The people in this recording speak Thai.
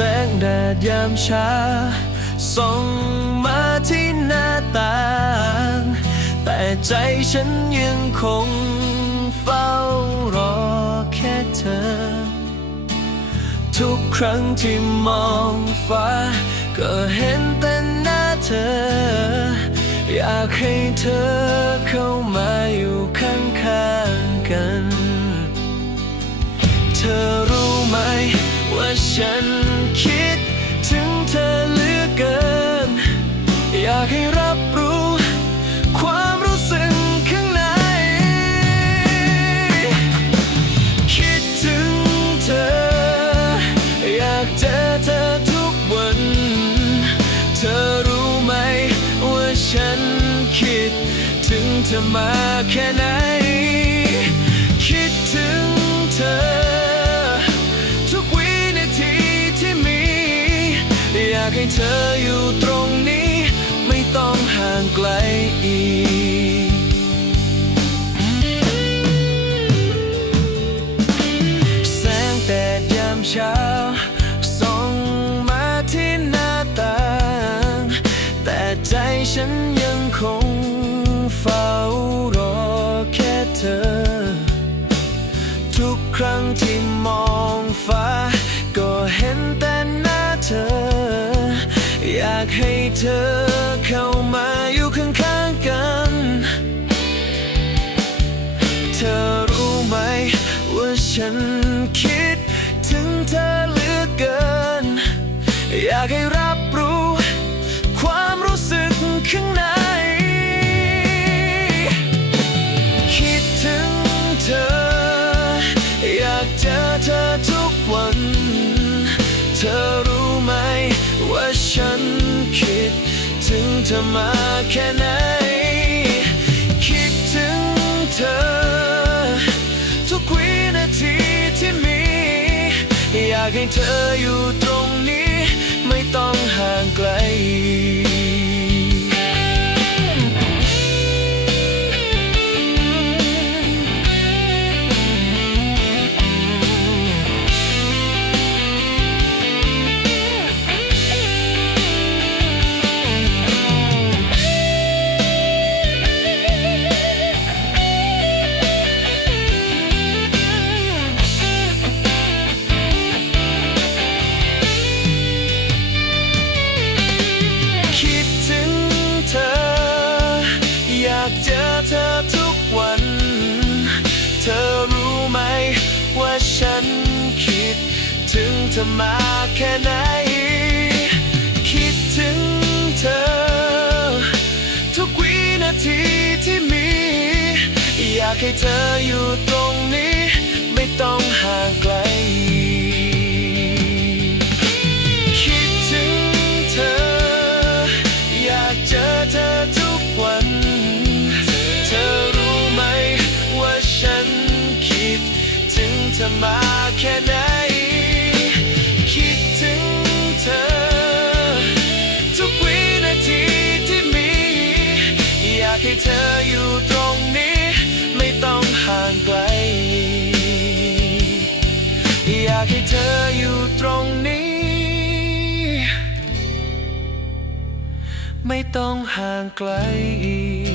แดดยามเช้าส่องมาที่หน้าต่าง แต่ใจฉันยังคงเฝ้ารอแค่เธอ ทุกครั้งที่มองฟ้า ก็เห็นแต่หน้าเธอ อยากให้เธอเข้ามาอยู่ข้างๆกัน เธอ ฉันคิดถึงเธอเหลือเกิน อยากให้รับรู้ ความรู้สึกข้างใน คิดถึงเธอ อยากเจอเธอทุกวัน เธอรู้ไหมว่าฉันคิดถึงเธอมาแค่ไหน คิดถึงเธอากให้เธออยู่ตรงนี้ ไม่ต้องห่างไกลอีกแสงแดดยามเช้าส่องมาที่หน้าต่าง แต่ใจฉันยังคงเฝ้ารอแค่เธอ ทุกครั้งที่มองฟ้าากให้เธอเข้ามาอยู่ข้างๆกัน เธอรู้ไหมว่าฉันคิดถึงเธอเหลือเกิน อยากให้รับรู้ ความรู้สึกข้างใน คิดถึงเธอ อยากเจอเธอทุกวัน เธอรู้ไหมว่าฉัน คิดถึงเธอมาแค่ไหน คิดถึงเธอ ทุกวินาทีที่มี อยากให้เธออยู่ตรงนี้ ไม่ต้องห่างไกล เธอมาแค่ไหน คิดถึงเธอ ทุกวินาทีที่มี อยากให้เธออยู่ตรงนี้ ไม่ต้องห่างไกล คิดถึงเธอ อยากเจอเธอทุกวัน เธอรู้ไหมว่าฉันคิดถึงเธอมาแค่ไหน ให้เธออยู่ตรงนี้ ไม่ต้องห่างไกล อยากให้เธออยู่ตรงนี้ ไม่ต้องห่างไกลอีก